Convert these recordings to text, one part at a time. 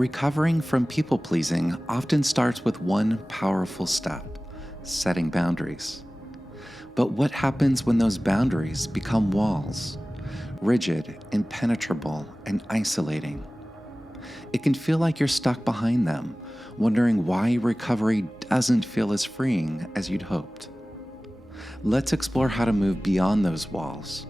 Recovering from people-pleasing often starts with one powerful step: setting boundaries. But what happens when those boundaries become walls, rigid, impenetrable, and isolating? It can feel like you're stuck behind them, wondering why recovery doesn't feel as freeing as you'd hoped. Let's explore how to move beyond those walls.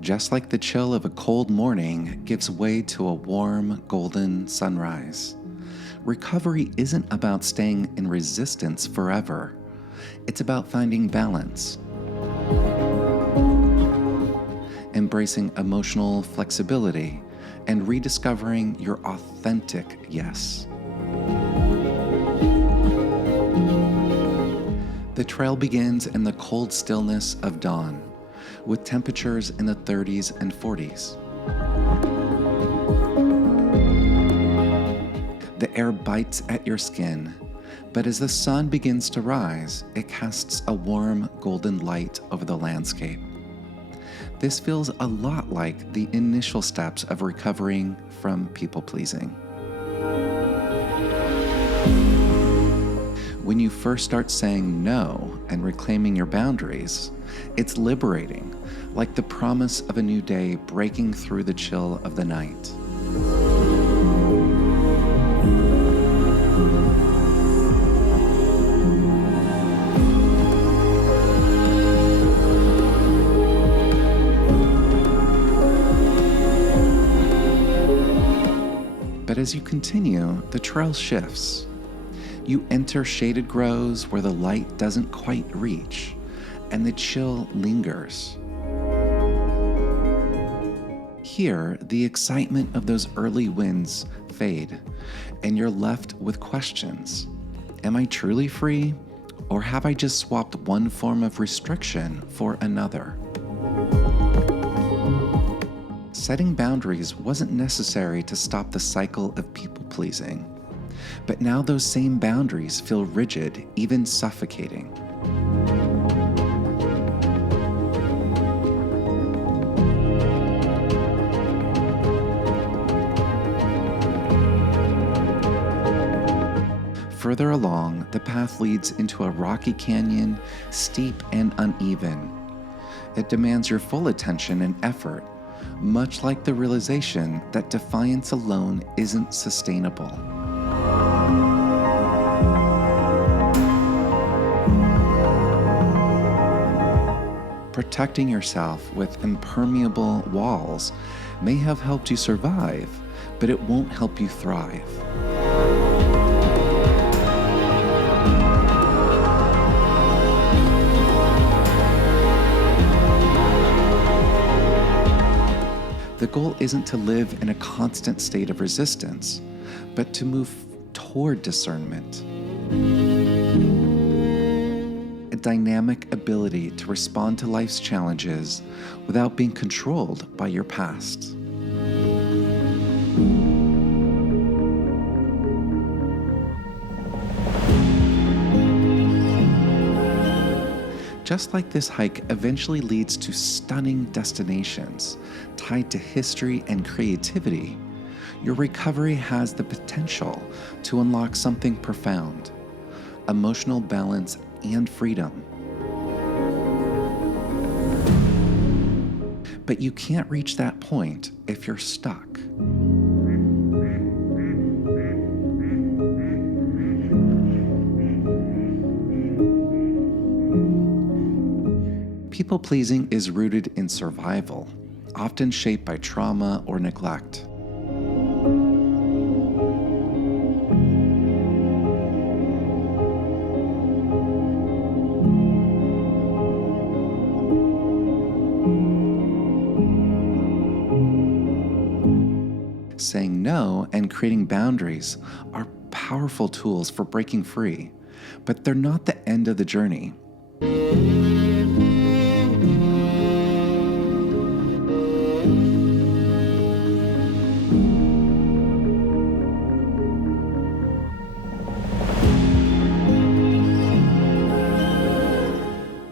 Just like the chill of a cold morning gives way to a warm, golden sunrise, recovery isn't about staying in resistance forever. It's about finding balance, embracing emotional flexibility, and rediscovering your authentic yes. The trail begins in the cold stillness of dawn, with temperatures in the 30s and 40s. The air bites at your skin, but as the sun begins to rise, it casts a warm golden light over the landscape. This feels a lot like the initial steps of recovering from people-pleasing. When you first start saying no and reclaiming your boundaries, it's liberating, like the promise of a new day breaking through the chill of the night. But as you continue, the trail shifts. You enter shaded groves where the light doesn't quite reach, and the chill lingers. Here, the excitement of those early winds fade, and you're left with questions. Am I truly free, or have I just swapped one form of restriction for another? Setting boundaries wasn't necessary to stop the cycle of people-pleasing, but now those same boundaries feel rigid, even suffocating. Further along, the path leads into a rocky canyon, steep and uneven. It demands your full attention and effort, much like the realization that defiance alone isn't sustainable. Protecting yourself with impermeable walls may have helped you survive, but it won't help you thrive. The goal isn't to live in a constant state of resistance, but to move toward discernment. A dynamic ability to respond to life's challenges without being controlled by your past. Just like this hike eventually leads to stunning destinations tied to history and creativity, your recovery has the potential to unlock something profound: emotional balance and freedom. But you can't reach that point if you're stuck. People-pleasing is rooted in survival, often shaped by trauma or neglect. Saying no and creating boundaries are powerful tools for breaking free, but they're not the end of the journey.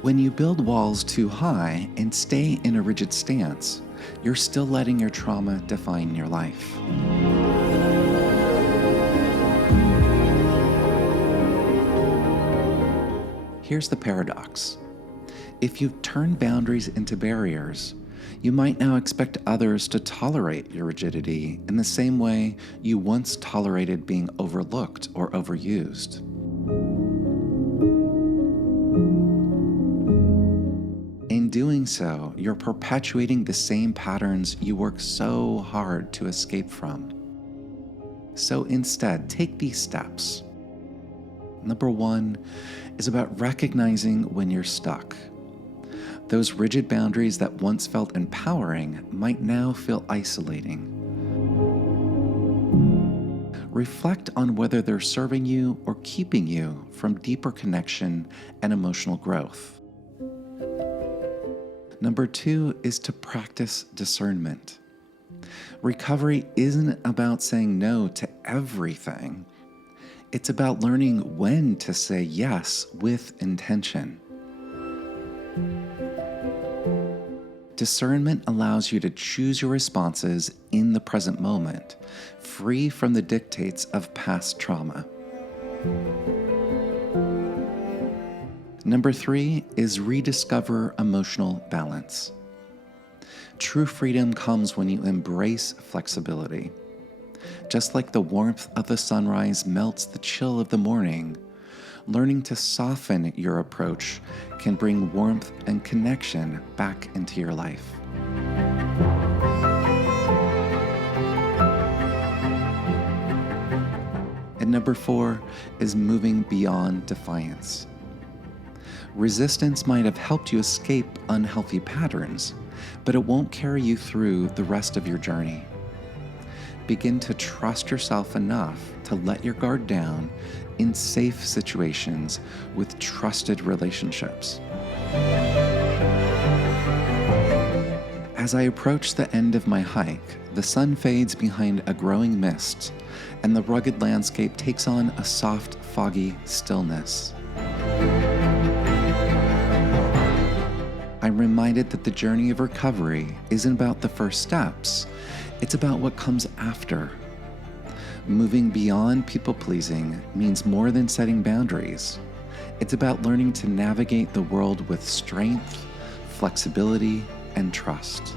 When you build walls too high and stay in a rigid stance, you're still letting your trauma define your life. Here's the paradox. If you turn boundaries into barriers, you might now expect others to tolerate your rigidity in the same way you once tolerated being overlooked or overused. In doing so, you're perpetuating the same patterns you work so hard to escape from. So instead, take these steps. Number 1 is about recognizing when you're stuck. Those rigid boundaries that once felt empowering might now feel isolating. Reflect on whether they're serving you or keeping you from deeper connection and emotional growth. Number 2 is to practice discernment. Recovery isn't about saying no to everything. It's about learning when to say yes with intention. Discernment allows you to choose your responses in the present moment, free from the dictates of past trauma. Number 3 is rediscover emotional balance. True freedom comes when you embrace flexibility. Just like the warmth of the sunrise melts the chill of the morning, learning to soften your approach can bring warmth and connection back into your life. And number 4 is moving beyond defiance. Resistance might have helped you escape unhealthy patterns, but it won't carry you through the rest of your journey. Begin to trust yourself enough to let your guard down in safe situations with trusted relationships. As I approach the end of my hike, the sun fades behind a growing mist, and the rugged landscape takes on a soft, foggy stillness. I'm reminded that the journey of recovery isn't about the first steps. It's about what comes after. Moving beyond people-pleasing means more than setting boundaries. It's about learning to navigate the world with strength, flexibility, and trust.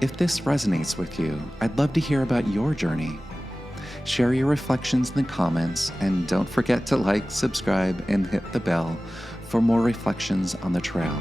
If this resonates with you, I'd love to hear about your journey. Share your reflections in the comments, and don't forget to like, subscribe, and hit the bell for more reflections on the trail.